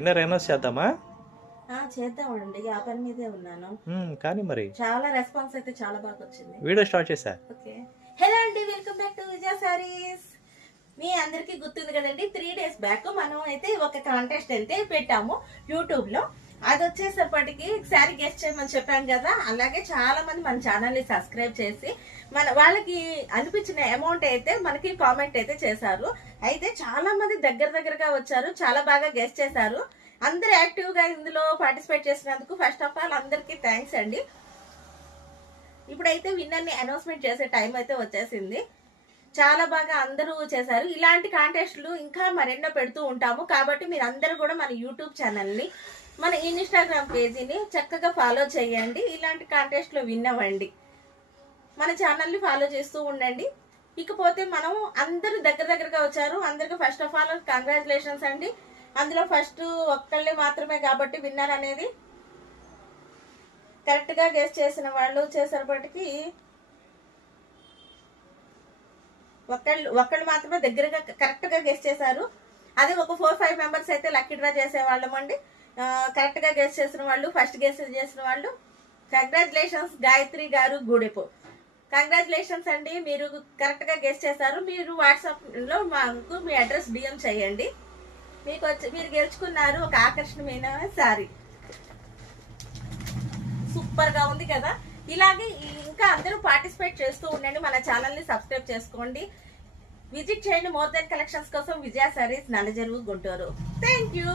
Dinner announce చేద్దామా? చేద్దామండి. ఆ పని మీదే ఉన్నాను. కానీ మరి చాలా రెస్పాన్స్ అయితే చాలా బాగా వచ్చింది. వీడియో స్టార్ట్ చేశా. ఓకే. హలో అండి, వెల్కమ్ బ్యాక్ టు విజయ సారీస్. మీ అందరికీ గుర్తుంది కదండి, 3 days బ్యాక్ మనం అయితే ఒక కాంటెస్ట్ అయితే పెట్టాము యూట్యూబ్ లో. అది వచ్చేసప్పటికి శారీ గెస్ట్ చేయమని చెప్పాను కదా, అలాగే చాలా మంది మన ఛానల్ ని సబ్స్క్రైబ్ చేసి వాళ్ళకి అనిపించిన అమౌంట్ అయితే మనకి కామెంట్ అయితే చేశారు. అయితే చాలా మంది దగ్గరగా వచ్చారు, చాలా బాగా గెస్ట్ చేశారు. అందరు యాక్టివ్ గా ఇందులో పార్టిసిపేట్ చేసినందుకు ఫస్ట్ ఆఫ్ ఆల్ అందరికి థ్యాంక్స్ అండి. ఇప్పుడైతే విన్నర్ ని అనౌన్స్మెంట్ చేసే టైం అయితే వచ్చేసింది. చాలా బాగా అందరూ చేశారు. ఇలాంటి కాంటెస్ట్లు ఇంకా మరెన్నో పెడుతూ ఉంటాము. కాబట్టి మీరు అందరూ కూడా మన యూట్యూబ్ ఛానల్ని, మన ఇన్స్టాగ్రామ్ పేజీని చక్కగా ఫాలో చేయండి. ఇలాంటి కాంటెస్ట్లో విన్ అవ్వండి. మన ఛానల్ని ఫాలో చేస్తూ ఉండండి. ఇకపోతే మనం అందరూ దగ్గరగా వచ్చారు. అందరికీ ఫస్ట్ ఆఫ్ ఆల్ కంగ్రాచులేషన్స్ అండి. అందులో ఫస్ట్ ఒక్కళ్ళే మాత్రమే కాబట్టి విన్నర్ అనేది. కరెక్ట్గా గెస్ చేసిన వాళ్ళు చేసేపటికి ఒక్కళ్ళు మాత్రమే దగ్గరగా కరెక్ట్గా గెస్ చేశారు. అదే ఒక 4-5 మెంబర్స్ అయితే లక్కీ డ్రా చేసేవాళ్ళమండి. కరెక్ట్గా గెస్ చేసిన వాళ్ళు, ఫస్ట్ గెస్ చేసిన వాళ్ళు కంగ్రాచులేషన్స్. గాయత్రి గారు గూడెపు, కంగ్రాచులేషన్స్ అండి, మీరు కరెక్ట్గా గెస్ చేశారు. మీరు వాట్సాప్లో మాకు మీ అడ్రస్ డిఎం చేయండి. మీరు గెలుచుకున్నారు ఒక ఆకర్షణీయమైన సారీ. సూపర్ గా ఉంది కదా. ఇలాగే ఇంకా అందరూ పార్టిసిపేట్ చేస్తూ ఉండండి. మన ఛానల్ ని సబ్స్క్రైబ్ చేసుకోండి. విజిట్ చేయండి మోర్ దెన్ కలెక్షన్స్ కోసం Vijaya sarees, Nallajaruvu, Guntur. Thank you.